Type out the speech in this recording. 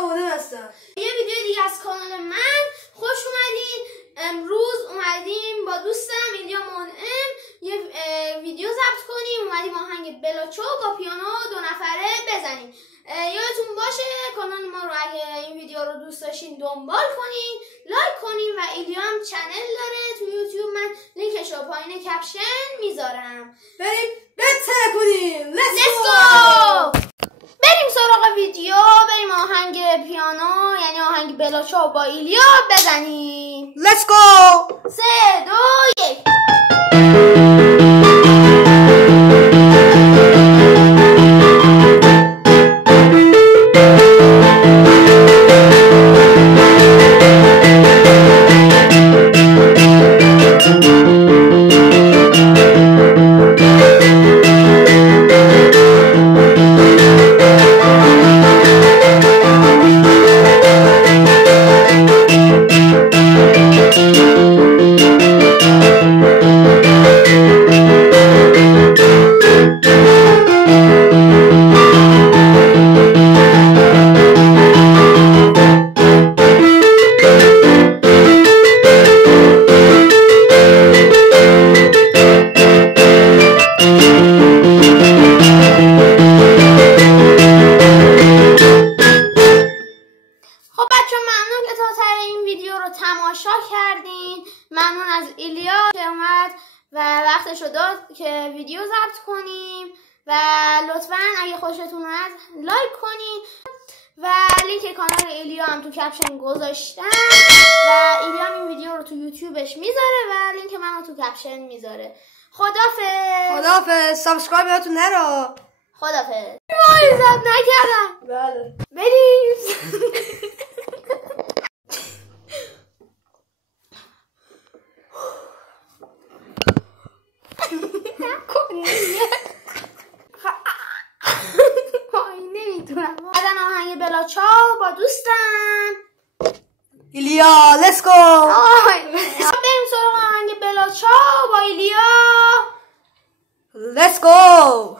آماده هستم. یه ویدیو دیگه از کانال من خوش اومدین. امروز اومدیم با دوستم ایلیا منعم یه ویدیو ضبط کنیم. اومدیم آهنگ بلاچو با پیانو 2 نفره بزنیم. یادتون باشه کانال ما رو اگه این ویدیو رو دوست داشتین دنبال کنین، لایک کنین و ایلیا هم چنل داره تو یوتیوب. من لینکش رو پایین کپشن میذارم. بریم بهتر کنیم. Let's go! بریم سراغ ویدیو. بریم آهنگ پیانو یعنی آهنگ بلاچو با ایلیا بزنیم. Let's go! 3 2 1. تماشا کردین. ممنون از ایلیا که اومد و وقتشو داد که ویدیو ضبط کنیم و لطفاً اگه خوشتون اومد لایک کنین و لینک کانال ایلیا هم تو کپشن گذاشتم و ایلیا هم این ویدیو رو تو یوتیوبش میذاره و لینک منو تو کپشن میذاره. خدافظ. خدافظ. سابسکرایب یادتون نره. خدافظ. وای ضبط نکردم. بله. بریم. نمیتونم. بعدن آهنگ بلاچو با دوستم ایلیا. Let's go! بریم سراغ آهنگ بلاچو با ایلیا. Let's go!